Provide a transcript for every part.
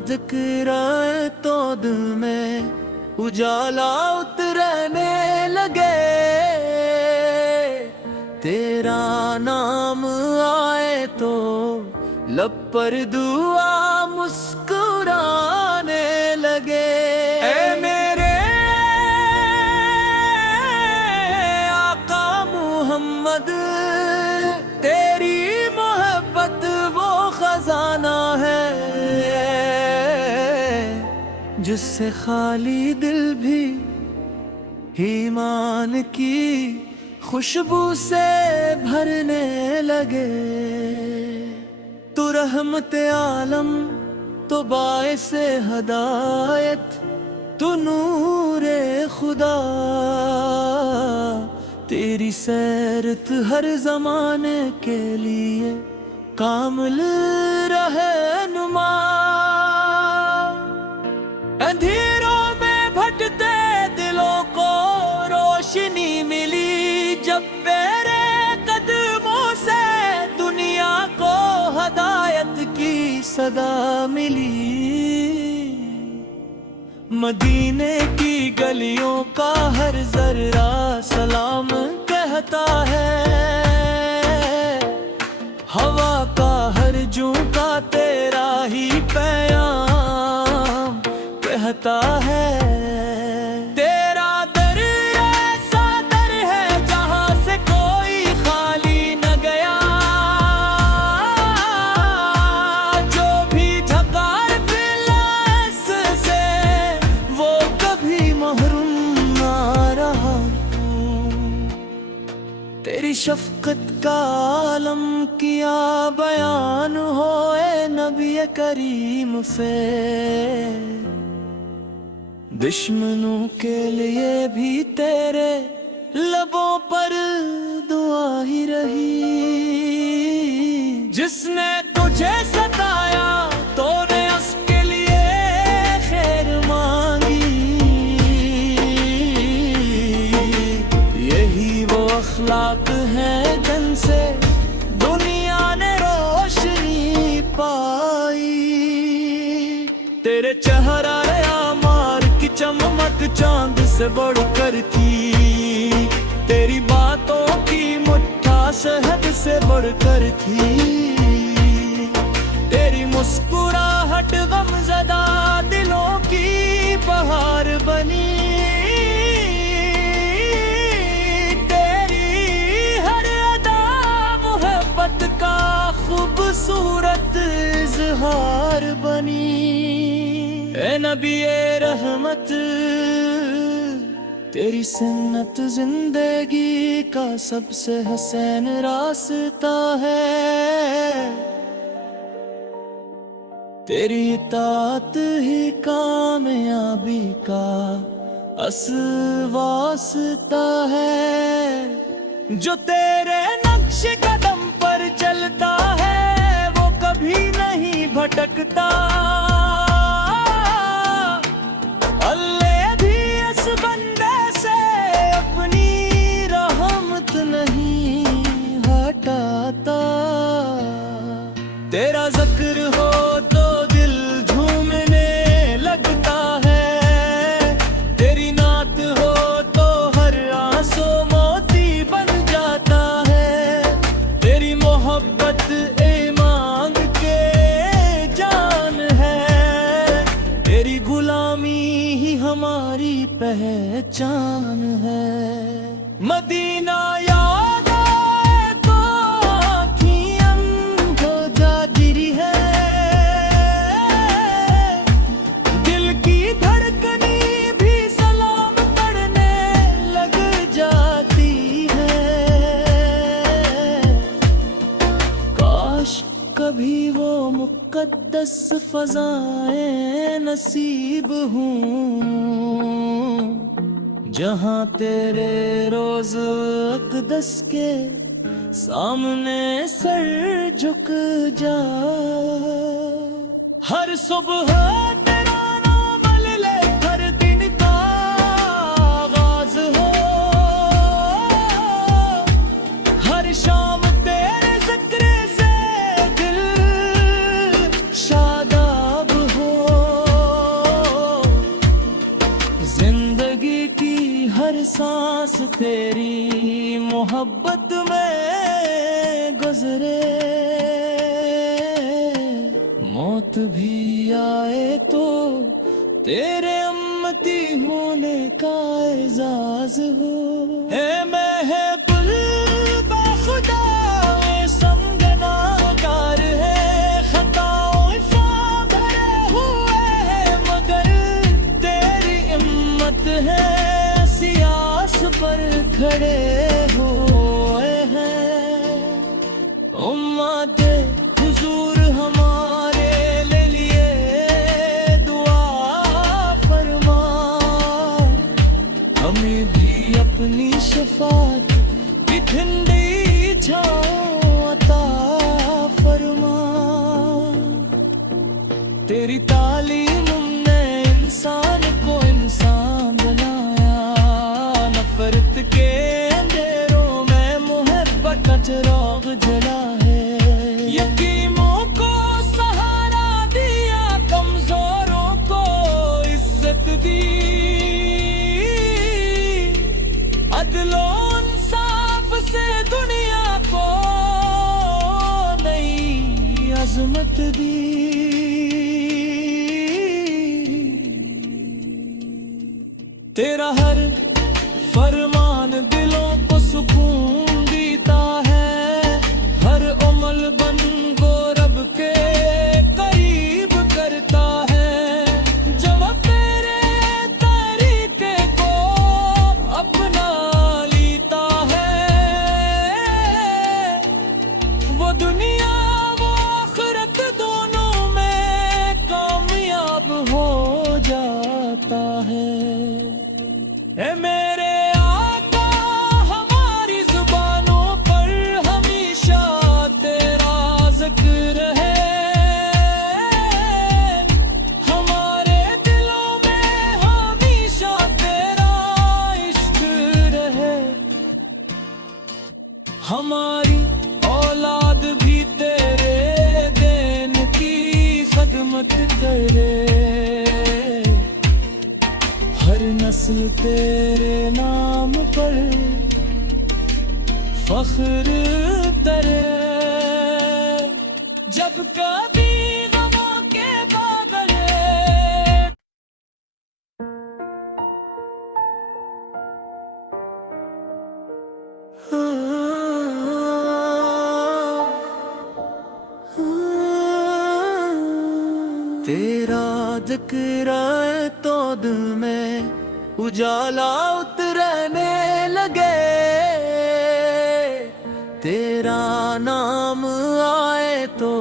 जिक्र तो दिल में उजाला उतरने लगे। तेरा नाम आए तो लब पर दुआ मुस्कुराने लगे। ऐ मेरे आका मोहम्मद, तेरी मोहब्बत वो खजाना है जिससे खाली दिल भी ईमान की खुशबू से भरने लगे। तू रहमत आलम तो बाइसे हदायत, तू नूरे खुदा, तेरी सैरत हर जमाने के लिए कामिल रहनुमा। अंधेरों में भटकते दिलों को रोशनी मिली, जब मेरे कदमों से दुनिया को हदायत की सदा मिली। मदीने की गलियों का हर जर्रा सलाम कहता है, हवा का हर झोंका तेरा ही पैगाम कहता है। तेरा दर ऐसा दर है जहां से कोई खाली न गया, जो भी झकार फिलास से वो कभी महरूम ना रहा। तेरी शफकत का आलम किया बयान होए नबी करीम से, दुश्मनों के लिए भी तेरे लबों पर दुआ ही रही। जिसने तुझे सताया तूने उसके लिए खैर मांगी, यही वो अखलाक है जिनसे दुनिया ने रोशनी पाई। तेरे चेहरा चमक चांद से बढ़कर थी, तेरी बातों की मुट्ठा शहद से बढ़कर थी। तेरी मुस्कुराहट गमज़दा दिलों की बहार बनी, तेरी हर अदा मोहब्बत का खूबसूरत इज़हार बनी। ऐ नबी ए रहमत, तेरी सुन्नत जिंदगी का सबसे हसीन रास्ता है, तेरी इताअत ही कामयाबी का असल वास्ता है। जो तेरे नक्श कदम पर चलता है वो कभी नहीं भटकता। बंदे से अपनी रहमत नहीं हटाता। तेरा जिक्र हो तो दिल झूमने लगता है, तेरी नात हो तो हर आंसू मोती बन जाता है। तेरी मोहब्बत मांग के जान है, तेरी गुलामी ही हमारी पहचान है। मदीना याद आए तो आँखियाँ हो जाती है, दिल की धड़कनी भी सलाम पढ़ने लग जाती है। काश कभी वो मुक़द्दस फ़ज़ाएं नसीब हूँ जहाँ तेरे रोज़ अक़दस के सामने सर झुक जा। हर सुबह तेरा नाम ले, हर दिन का आगाज़ हो, हर शाम तेरे ज़िक्र से दिल शादाब हो। सांस तेरी मोहब्बत में गुजरे। मौत भी आए तो तेरे उम्मती होने का एजाज हो। ए महबूब बेखुदा समझनागार है, खताओं सा भरे हुए है, मगर तेरी हिम्मत है, सियास पर खड़े हुए हैं। उम्मत हुजूर हमारे ले लिए दुआ फरमा, हमें भी अपनी शफात की ठंडी छाँव अता फरमा। तेरी तालीम ने इंसान को इंसान बनाया, नफरत के अंधेरों में मोहब्बत का चिराग जला है। यतीमों को सहारा दिया, कमजोरों को इज्जत दी, अदलो इंसाफ से दुनिया को नई अजमत दी। तेरा हर फरमान दिलों को सुकून देता है, हर अमल बन को रब के करीब करता है। जब तेरे तरीके को अपना लेता है, वो दुनिया वो आखिरत दोनों में कामयाब हो जाता है। ए मेरे आका हमारी जुबानों पर हमेशा तेरा जिक्र है, हमारे दिलों में हमेशा तेरा इश्क रहे। हमारी औलाद भी तेरे देन की खदमत करे, हर नस्ल तेरे नाम पर फख्र करे। जब कभी गमों के बादल तेरा जिक्र आए तो दिल में उजाला उतरने लगे, तेरा नाम आए तो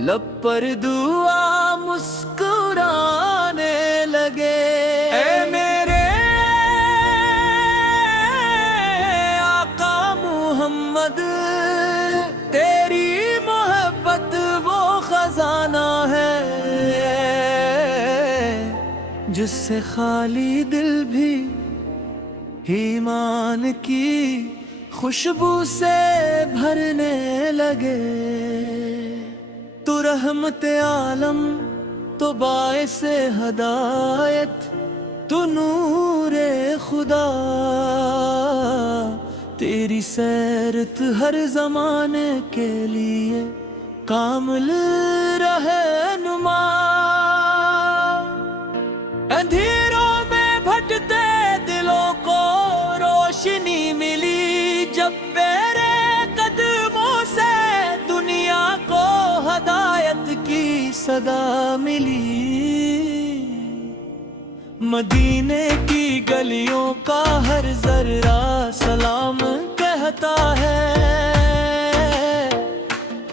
लब पर दुआ मुस्कुराने लगे। ए मेरे आका मुहम्मद, तेरी मोहब्बत वो खजाना है, जिससे खाली दिल भी ईमान की खुशबू से भरने लगे। तू रहमत आलम तो बाइसे हदायत, तू नूरे खुदा, तेरी सैरत हर जमाने के लिए कामिल रहनुमा। अंधेरों में भटकते दिलों को रोशनी मिली, जब तेरे कदमों से दुनिया को हदायत की सदा मिली। मदीने की गलियों का हर जर्रा सलाम कहता है,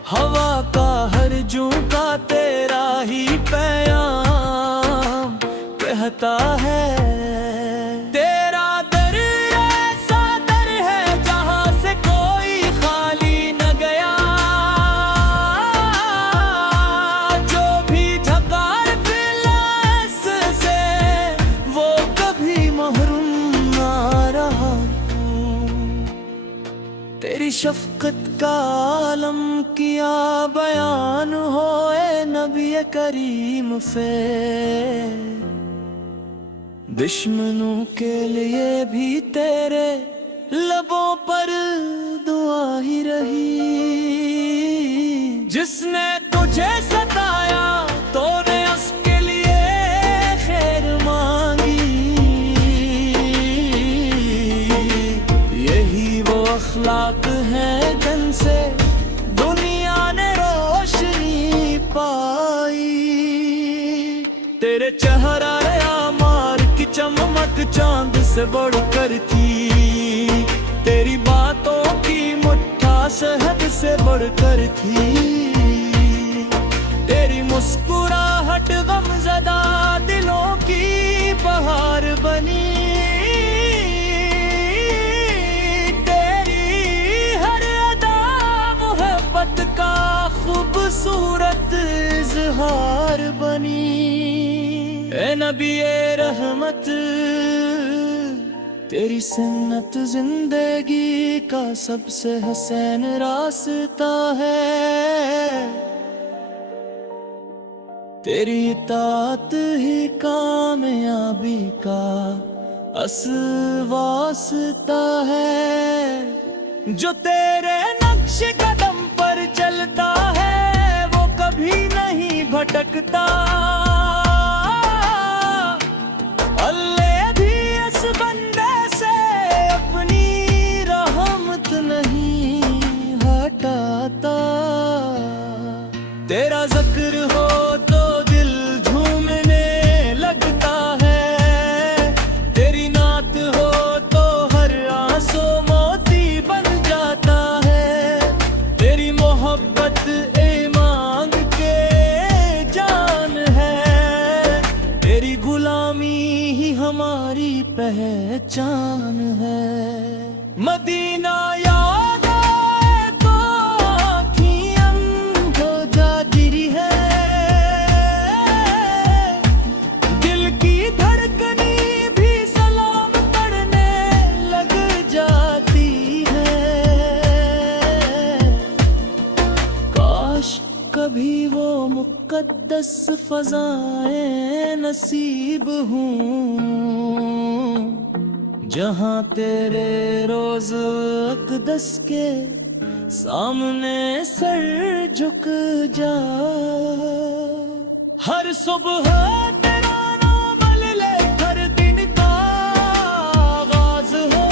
हवा का हर झोंका तेरा ही पैगाम कहता है। तेरा दर ऐसा दर है जहां से कोई खाली न गया, जो भी झकार फिला इससे वो कभी महरूम ना रहा। तेरी शफकत का आलम किया बयान होए नबी करीम से, दुश्मनों के लिए भी तेरे लबों पर दुआ ही रही। जिसने तुझे सताया तूने उसके लिए खैर मांगी। यही वो अखलाक है जिनसे दुनिया ने रोशनी पाई। तेरे चेहरा मार की चमक चांद से बढ़कर थी। तेरी बातों की मुट्ठा शहद से बढ़कर थी। तेरी मुस्कुराहट गमज़दा दिलों की बहार बनी। तेरी हर अदा मोहब्बत का खूबसूरत इज़हार बनी। ए नबी ए रहमत तेरी सुन्नत जिंदगी का सबसे हसीन रास्ता है। तेरी इताअत ही कामयाबी का असल वास्ता है। जो तेरे नक्श कदम पर चलता है वो कभी नहीं भटकता। अल्लाह भी इस बंदे से अपनी रहमत नहीं हटाता। तेरा जिक्र हो तो दिल झूमने लगता है। तेरी नात हो तो हर आंसू मोती बन जाता है। तेरी मोहब्बत मांग के जान है। तेरी गुलामी ही हमारी पहचान है। मदीना याद आए तो आँखियाँ हो जाती है। दिल की धड़कनी भी सलाम पढ़ने लग जाती है। काश कभी वो मुक़द्दस फ़ज़ाएं नसीब हूँ जहाँ तेरे रोज़ अक़दस के सामने सर झुक जा। हर सुबह तेरा नाम ले हर दिन का आगाज़ हो।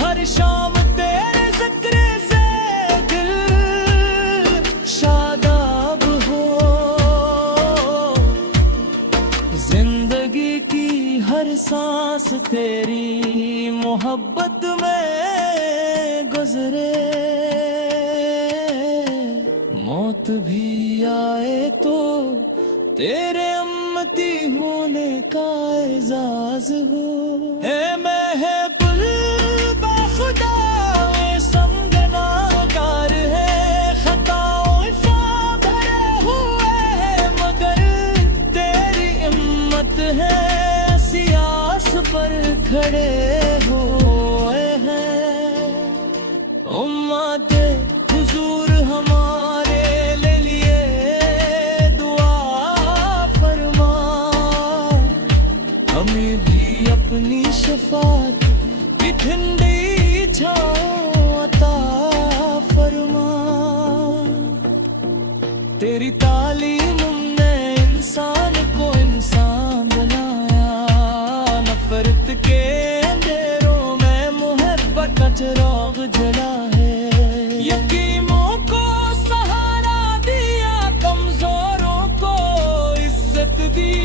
हर शाम तेरे ज़िक्र से दिल शादाब हो। जिंदगी की हर सांस तेरी मोहब्बत में गुजरे। मौत भी आए तो तेरे उम्मती होने का एजाज हो। ए महबूब खुदा संगनागार है। खताओं से भरे हुए हैं मगर तेरी हिम्मत है। सियास पर खड़े हुए हैं। उम्मत हुजूर हमारे लिए दुआ फरमा। हमें भी अपनी शफाअत की ठंडी छाँव अता फरमा। तेरी तालीम ने इंसान को इंसान बनाया। नफरत के अंधेरों में मोहब्बत का चिराग जला है। यतीमों को सहारा दिया, कमजोरों को इज्जत दी।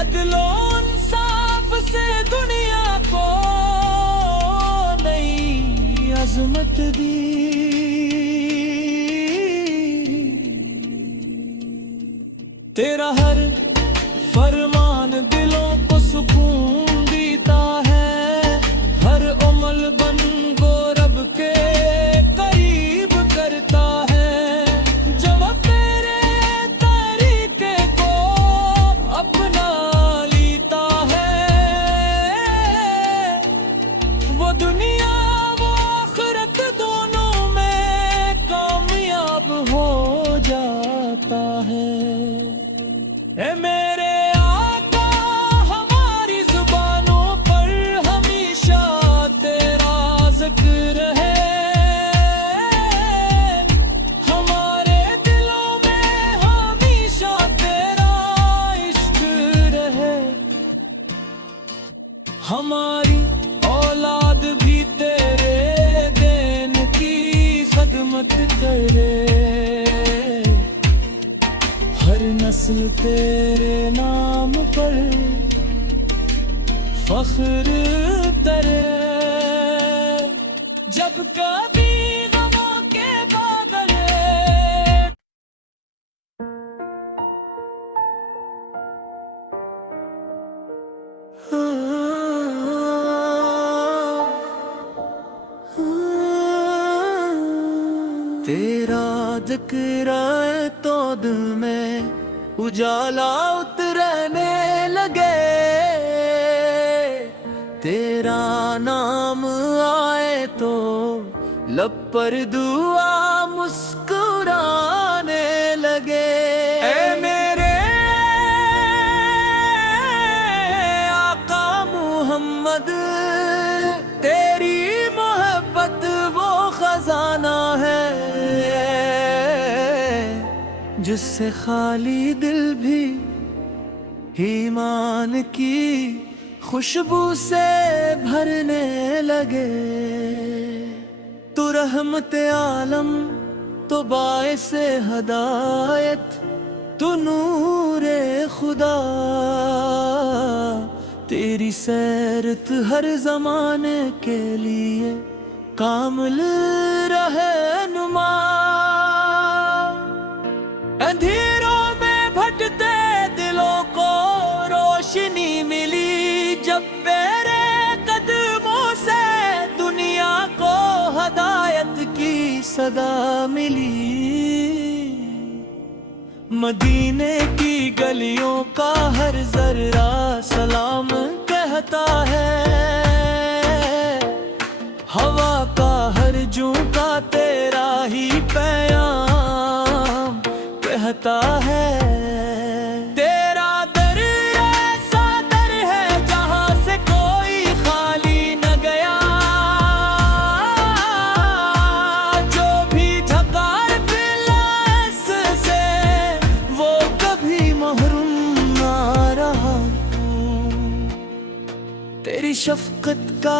अदलो इंसाफ से दुनिया को नई अजमत दी। तेरा हर फरमान दिलों को सुकून देता है। हर अमल बन को रब के करीब करता है। जब तेरे तरीके को अपना लेता है वो दुनिया वो आखिरत दोनों में कामयाब हो जाता है। नस्ल तेरे नाम पर फख्र करे। जब कभी गमों के बादल तेरा जिक्र आए तो दिल में उजाला उतरने लगे। तेरा नाम आए तो लब पर दुआ मुस्कुराने लगे। ऐ मेरे आका मोहम्मद, तेरी मोहब्बत वो खजाना है जिससे खाली दिल भी ईमान की खुशबू से भरने लगे। तू रहमत आलम तो बाइसे हदायत, तू नूरे खुदा, तेरी सैरत हर जमाने के लिए कामिल रहनुमा। अंधेरों में भटकते दिलों को रोशनी मिली, जब मेरे कदमों से दुनिया को हदायत की सदा मिली। मदीने की गलियों का हर जर्रा सलाम कहता है। हवा का हर झोंका तेरा ही पैगाम कहता है। तेरा दर ऐसा दर है जहां से कोई खाली न गया। जो भी झकार मिला इससे वो कभी महरूम ना रहा। तेरी शफकत का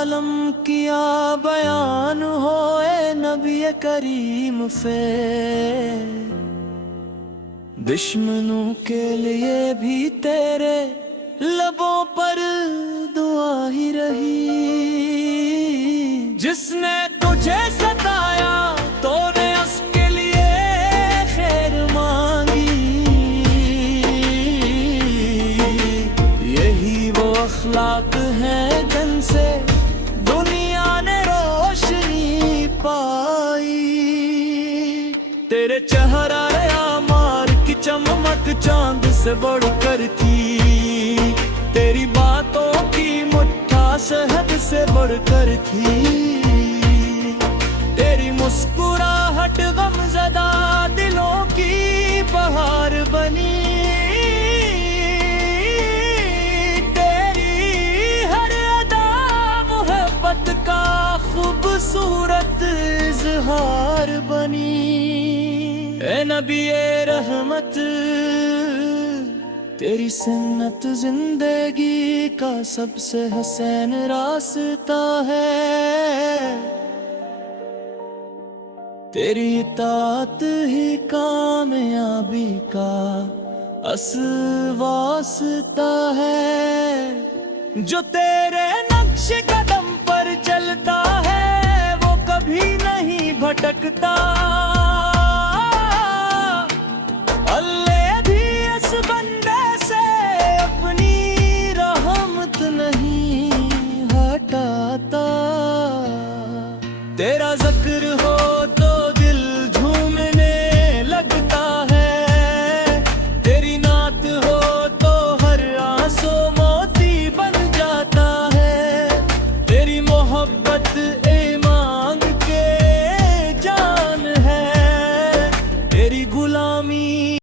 आलम किया बयान होए नबी करीम से। दुश्मनों के लिए भी तेरे लबों पर दुआ ही रही। जिसने तुझे सताया तूने उसके लिए खैर मांगी। यही वो अखलाक है जिनसे दुनिया ने रोशनी पाई। तेरे चेहरा चमक चांद से बढ़कर थी। तेरी बातों की मुट्ठा शहद से बढ़कर थी। तेरी मुस्कुराहट गमज़दा दिलों की बहार बनी। तेरी हर अदा मोहब्बत का खूबसूरत इज़हार बनी। ऐ नबी ए रहमत, तेरी सुन्नत जिंदगी का सबसे हसीन रास्ता है। तेरी इताअत ही कामयाबी का असल वास्ता है। जो तेरे नक्श कदम पर चलता है वो कभी नहीं भटकता।